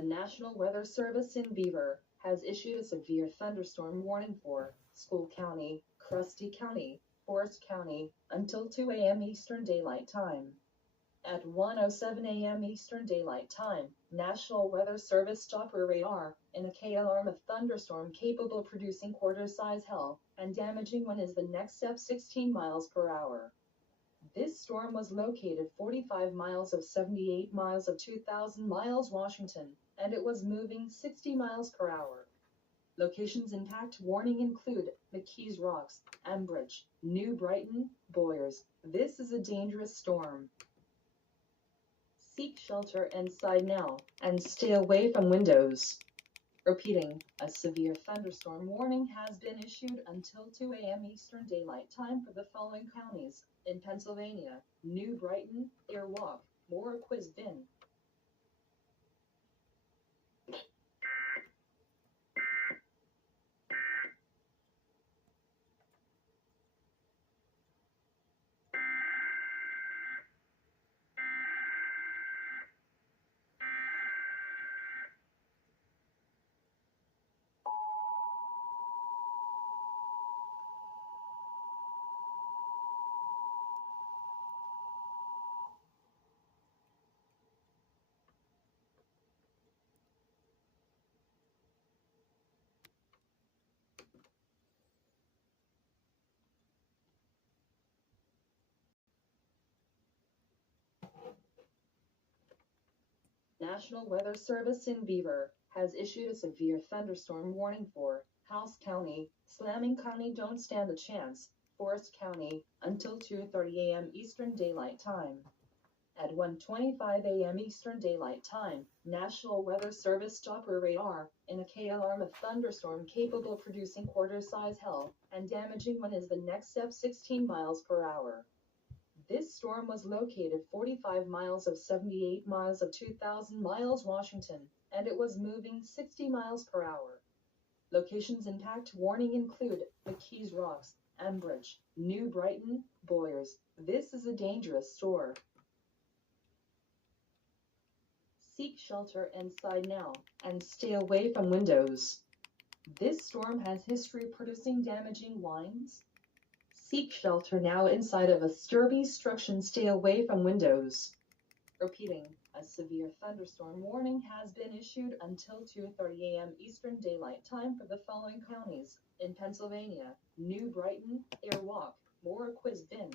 The National Weather Service in Beaver has issued a severe thunderstorm warning for School County, Krusty County, Forest County until 2 a.m. Eastern Daylight Time. At 1:07 a.m. Eastern Daylight Time, National Weather Service stopped radar in a K alarm of thunderstorm capable of producing quarter-size hail and damaging wind is the next step 16 miles per hour. This storm was located 45 miles of 78 miles of 2,000 miles Washington, and it was moving 60 miles per hour. Locations impact warning include McKees Rocks, Ambridge, New Brighton, Boyers. This is a dangerous storm. Seek shelter inside now, and stay away from windows. Repeating, a severe thunderstorm warning has been issued until 2 a.m. Eastern Daylight Time for the following counties in Pennsylvania: New Brighton, Irwalk, Moraquisbin. National Weather Service in Beaver has issued a severe thunderstorm warning for House County, Slamming County. Don't stand a chance, Forest County until 2:30 a.m. Eastern Daylight Time. At 1:25 a.m. Eastern Daylight Time, National Weather Service stopped radar in a K alarm of thunderstorm capable of producing quarter-size hail and damaging wind is the next step 16 miles per hour. This storm was located 45 miles of 78 miles of 2,000 miles Washington, and it was moving 60 miles per hour. Locations impact warning include McKees Rocks, Ambridge, New Brighton, Boyers. This is a dangerous storm. Seek shelter inside now, and stay away from windows. This storm has history producing damaging winds. Seek shelter now inside of a sturdy structure and stay away from windows. Repeating, a severe thunderstorm warning has been issued until 2:30 a.m. Eastern Daylight Time for the following counties in Pennsylvania: New Brighton, Irwalk, Moraquisbin.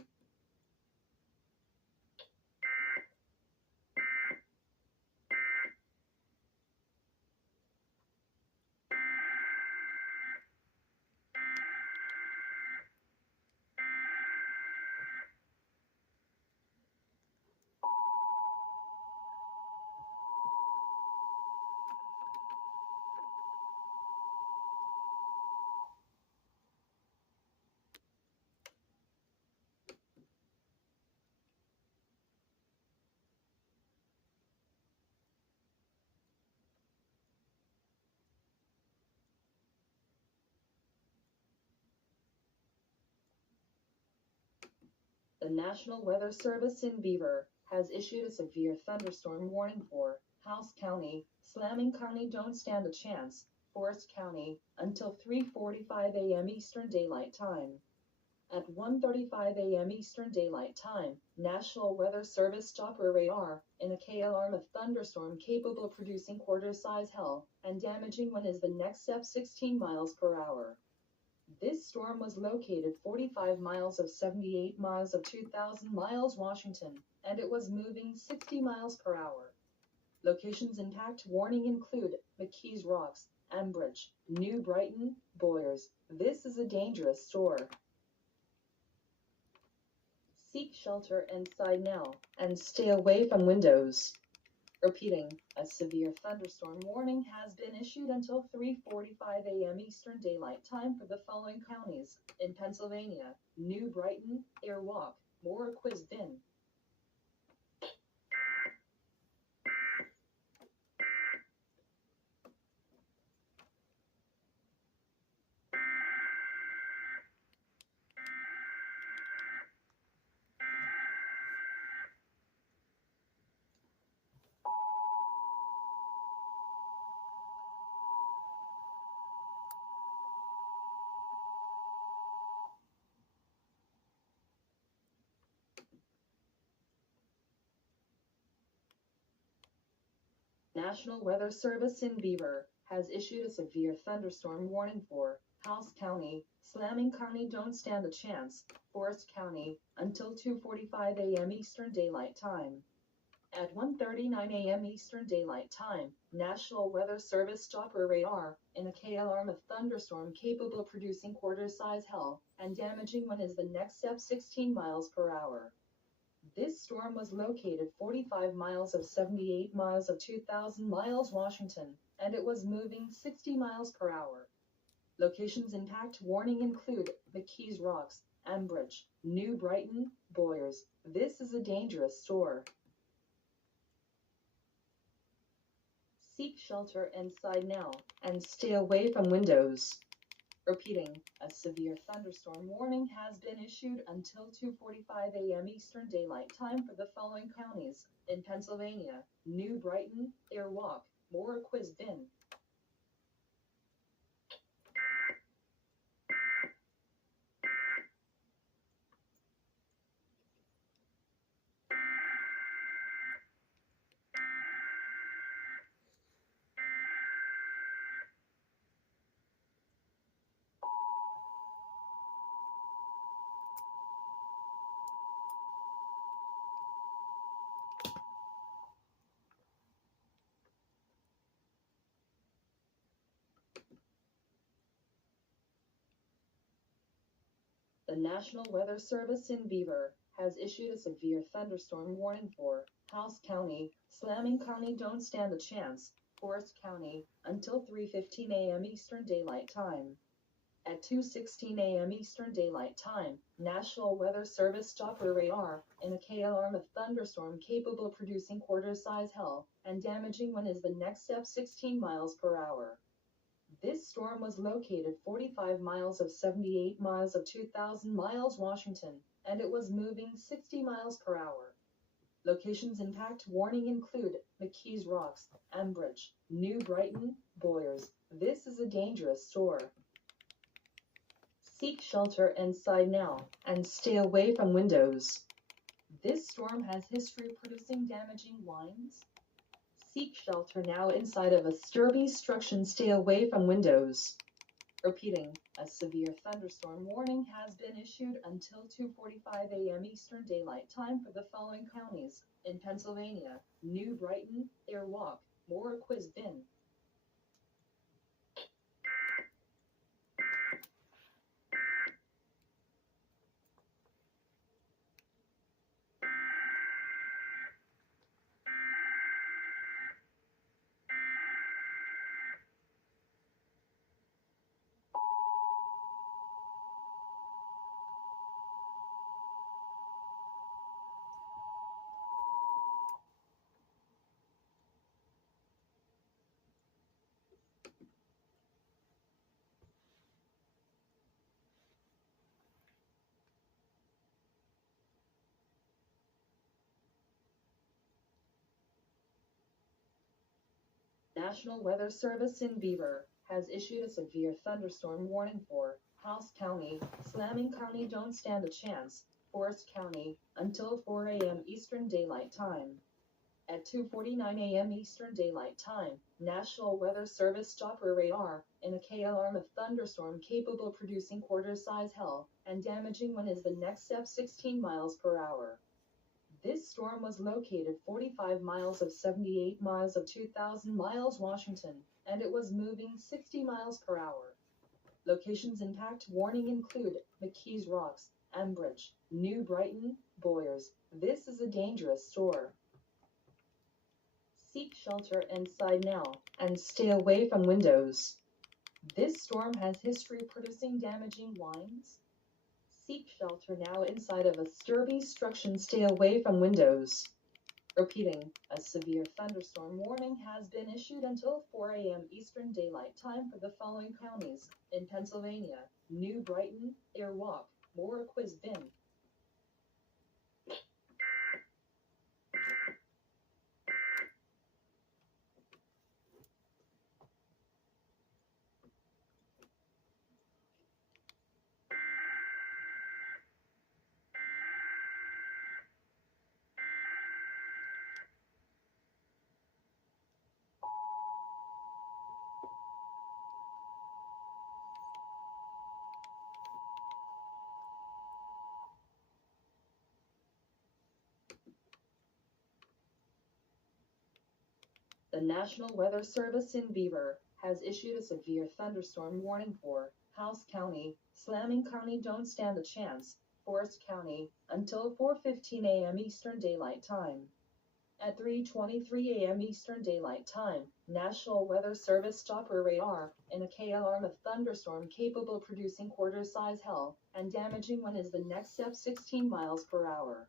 The National Weather Service in Beaver has issued a severe thunderstorm warning for House County, Slamming County. Don't stand a chance, Forest County until 3:45 a.m. Eastern Daylight Time. At 1:35 a.m. Eastern Daylight Time, National Weather Service stopped radar in a K alarm of thunderstorm capable of producing quarter-size hail and damaging wind is the next step 16 miles per hour. This storm was located 45 miles of 78 miles of 2,000 miles Washington, and it was moving 60 miles per hour. Locations impact warning include McKees Rocks, Ambridge, New Brighton, Boyers. This is a dangerous storm. Seek shelter inside now, and stay away from windows. Repeating, a severe thunderstorm warning has been issued until 3:45 a.m. Eastern Daylight Time for the following counties in Pennsylvania: New Brighton, Irwalk, Moraquisbin. National Weather Service in Beaver has issued a severe thunderstorm warning for House County, Slamming County. Don't stand a chance, Forest County, until 2:45 a.m. Eastern Daylight Time. At 1:39 a.m. Eastern Daylight Time, National Weather Service stopped a radar in a K alarm of thunderstorm capable of producing quarter-size hail and damaging wind is the next step 16 miles per hour. This storm was located 45 miles of 78 miles of 2,000 miles Washington, and it was moving 60 miles per hour. Locations impact warning include McKees Rocks, Ambridge, New Brighton, Boyers. This is a dangerous store. Seek shelter inside now, and stay away from windows. Repeating, a severe thunderstorm warning has been issued until 2:45 a.m. Eastern Daylight Time for the following counties in Pennsylvania: New Brighton, Airwalk, Moore-Quizvin. The National Weather Service in Beaver has issued a severe thunderstorm warning for House County, Slamming County. Don't stand a chance, Forest County, until 3:15 a.m. Eastern Daylight Time. At 2:16 a.m. Eastern Daylight Time, National Weather Service stopped a radar in a K alarm of thunderstorm capable of producing quarter-size hail and damaging wind is the next step 16 miles per hour. This storm was located 45 miles of 78 miles of 2,000 miles Washington, and it was moving 60 miles per hour. Locations impact warning include McKees Rocks, Ambridge, New Brighton, Boyers. This is a dangerous store. Seek shelter inside now, and stay away from windows. This storm has history of producing damaging winds. Seek shelter now inside of a sturdy structure and stay away from windows. Repeating, a severe thunderstorm warning has been issued until 2:45 a.m. Eastern Daylight Time for the following counties in Pennsylvania: New Brighton, Airwalk, Moore-Quizvin. National Weather Service in Beaver has issued a severe thunderstorm warning for House County, Slamming County. Don't stand a chance, Forest County, until 4 a.m. Eastern Daylight Time. At 2:49 a.m. Eastern Daylight Time, National Weather Service stopped a radar in a K alarm of thunderstorm capable of producing quarter-size hail and damaging wind is the next step 16 miles per hour. This storm was located 45 miles of 78 miles of 2,000 miles Washington, and it was moving 60 miles per hour. Locations impact warning include McKees Rocks, Ambridge, New Brighton, Boyers. This is a dangerous store. Seek shelter inside now, and stay away from windows. This storm has history of producing damaging winds. Seek shelter now inside of a sturdy structure and stay away from windows. Repeating, a severe thunderstorm warning has been issued until 4 a.m. Eastern Daylight Time for the following counties in Pennsylvania: New Brighton, Airwalk, Moore-Quizvin. The National Weather Service in Beaver has issued a severe thunderstorm warning for House County, Slamming County. Don't stand a chance, Forest County, until 4:15 a.m. Eastern Daylight Time. At 3:23 a.m. Eastern Daylight Time, National Weather Service Doppler radar in a K alarm of thunderstorm capable of producing quarter-size hail and damaging wind is the next step 16 miles per hour.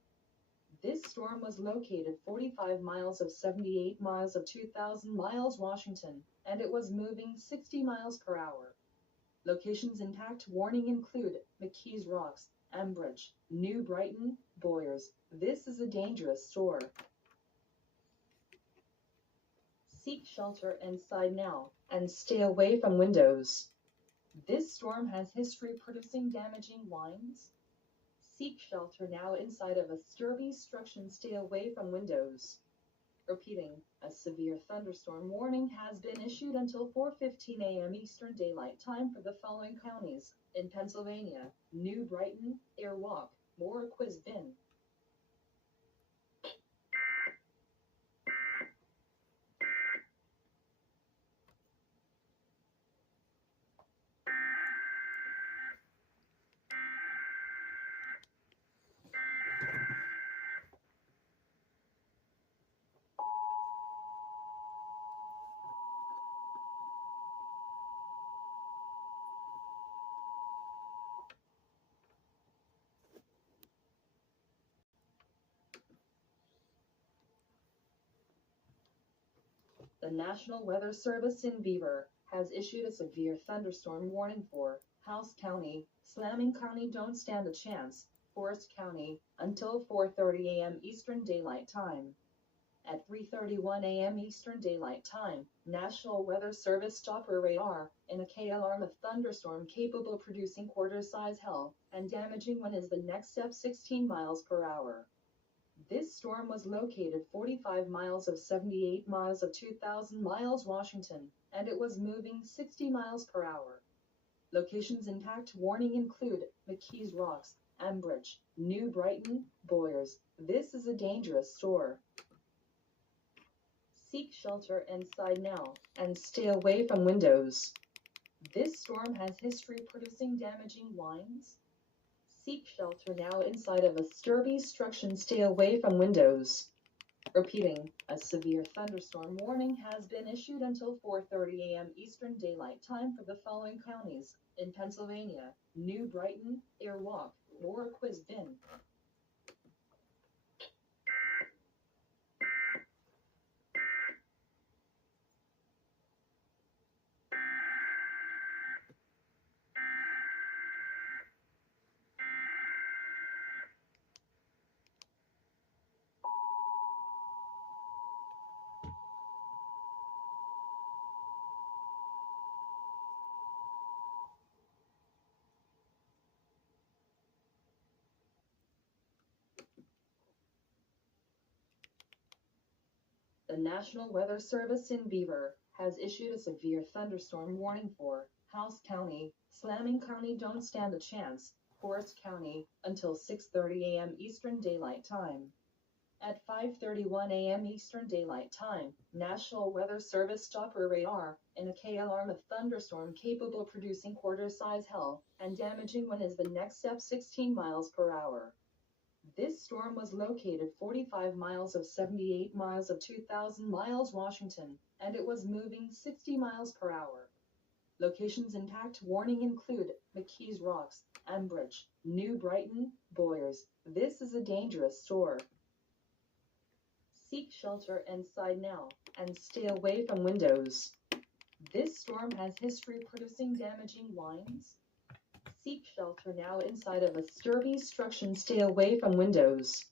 This storm was located 45 miles of 78 miles of 2,000 miles Washington, and it was moving 60 miles per hour. Locations impact warning include McKees Rocks, Ambridge, New Brighton, Boyers. This is a dangerous storm. Seek shelter inside now, and stay away from windows. This storm has history producing damaging winds. Seek shelter now inside of a sturdy structure and stay away from windows. Repeating, a severe thunderstorm warning has been issued until 4:15 a.m. Eastern Daylight Time for the following counties in Pennsylvania: New Brighton, Airwalk, Moore-Quizvin. The National Weather Service in Beaver has issued a severe thunderstorm warning for House County, Slamming County. Don't stand a chance, Forest County, until 4:30 a.m. Eastern Daylight Time. At 3:31 a.m. Eastern Daylight Time, National Weather Service Doppler radar in a K alarm of thunderstorm capable of producing quarter-size hail and damaging wind is the next step 16 miles per hour. This storm was located 45 miles of 78 miles of 2,000 miles Washington, and it was moving 60 miles per hour. Locations impact warning include McKees Rocks, Ambridge, New Brighton, Boyers. This is a dangerous storm. Seek shelter inside now, and stay away from windows. This storm has history producing damaging winds. Seek shelter now inside of a sturdy structure and stay away from windows. Repeating, a severe thunderstorm warning has been issued until 4:30 a.m. Eastern Daylight Time for the following counties in Pennsylvania: New Brighton, Airwalk, Moore-Quizvin. The National Weather Service in Beaver has issued a severe thunderstorm warning for House County, Slamming County. Don't stand a chance, Forest County, until 6:30 a.m. Eastern Daylight Time. At 5:31 a.m. Eastern Daylight Time, National Weather Service Doppler radar in a K alarm of thunderstorm capable of producing quarter-size hail and damaging wind is the next step 16 miles per hour. This storm was located 45 miles of 78 miles of 2,000 miles Washington, and it was moving 60 miles per hour. Locations impact warning include McKees Rocks, Ambridge, New Brighton, Boyers. This is a dangerous storm. Seek shelter inside now, and stay away from windows. This storm has history producing damaging winds. Seek shelter now inside of a sturdy structure and stay away from windows.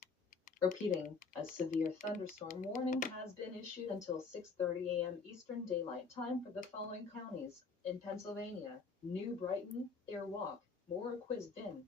Repeating, a severe thunderstorm warning has been issued until 6:30 a.m. Eastern Daylight Time for the following counties in Pennsylvania: New Brighton, Airwalk, Moore-Quizvin.